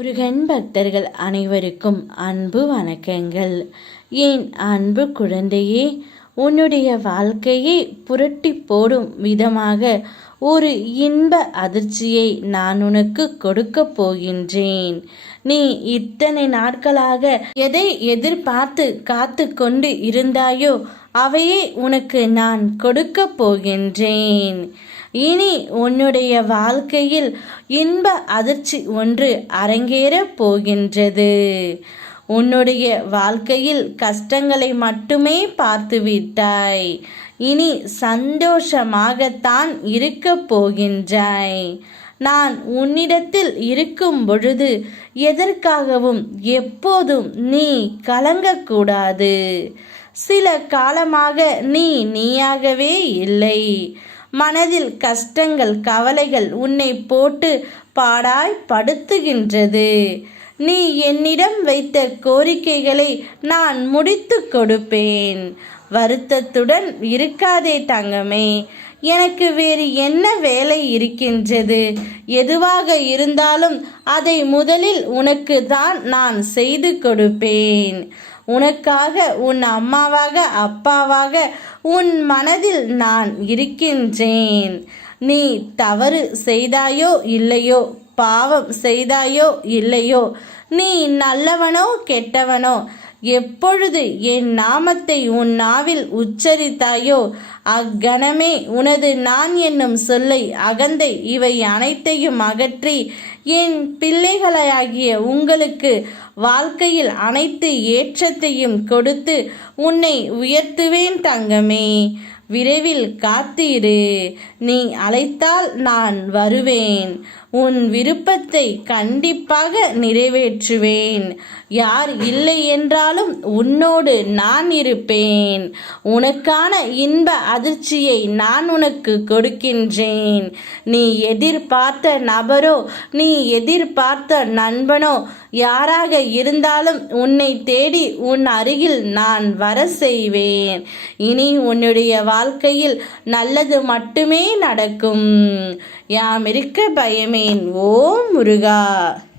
முருகன் பக்தர்கள் அனைவருக்கும் அன்பு வணக்கங்கள். என் அன்பு குழந்தையே, உன்னுடைய வாழ்க்கையை புரட்டி போடும் விதமாக ஒரு இன்ப அதிர்ச்சியை நான் உனக்கு கொடுக்க போகின்றேன். நீ இத்தனை நாட்களாக எதை எதிர்பார்த்து காத்து கொண்டு இருந்தாயோ அவையே உனக்கு நான் கொடுக்க போகின்றேன். இனி உன்னுடைய வாழ்க்கையில் இன்ப அதிர்ச்சி ஒன்று அரங்கேறப் போகின்றது. உன்னுடைய வாழ்க்கையில் கஷ்டங்களை மட்டுமே பார்த்து விட்டாய். இனி சந்தோஷமாகத்தான் இருக்க போகின்றாய். நான் உன்னிடத்தில் இருக்கும் பொழுது எதற்காகவும் எப்போதும் நீ கலங்கக்கூடாது. சில காலமாக நீயாகவே இல்லை. மனதில் கஷ்டங்கள் கவலைகள் உன்னை போட்டு பாடாய் படுத்துகின்றது. நீ என்னிடம் வைத்த கோரிக்கைகளை நான் முடித்து கொடுப்பேன். வருத்தத்துடன் இருக்காதே தங்கமே. எனக்கு வேறு என்ன வேலை இருக்கின்றது? எதுவாக இருந்தாலும் அதை முதலில் உனக்கு தான் நான் செய்து கொடுப்பேன். உனக்காக உன் அம்மாவாக அப்பாவாக உன் மனதில் நான் இருக்கின்றேன். நீ தவறு செய்தாயோ இல்லையோ, பாவம் செய்தாயோ இல்லையோ, நீ நல்லவனோ கெட்டவனோ, எப்பொழுது என் நாமத்தை உன் நாவில் உச்சரித்தாயோ அக்கணமே உனது நான் என்னும் சொல்லை, அகந்தை இவை அனைத்தையும் அகற்றி என் பிள்ளைகளாகிய உங்களுக்கு வாழ்க்கையில் அனைத்து ஏற்றத்தையும் கொடுத்து உன்னை உயர்த்துவேன் தங்கமே. விரைவில் காத்திரு. நீ அழைத்தால் நான் வருவேன். உன் விருப்பத்தை கண்டிப்பாக நிறைவேற்றுவேன். யார் இல்லை என்றாலும் உன்னோடு நான் இருப்பேன். உனக்கான இன்ப அதிர்ச்சியை நான் உனக்கு கொடுக்கின்றேன். நீ எதிர்பார்த்த நபரோ, நீ எதிர்பார்த்த நண்பனோ யாராக இருந்தாலும் உன்னை தேடி உன் அருகில் நான் வர செய்வேன். இனி உன்னுடைய வாழ்க்கையில் நல்லது மட்டுமே நடக்கும். யாம் இருக்க பயமேன். ஓம் முருகா.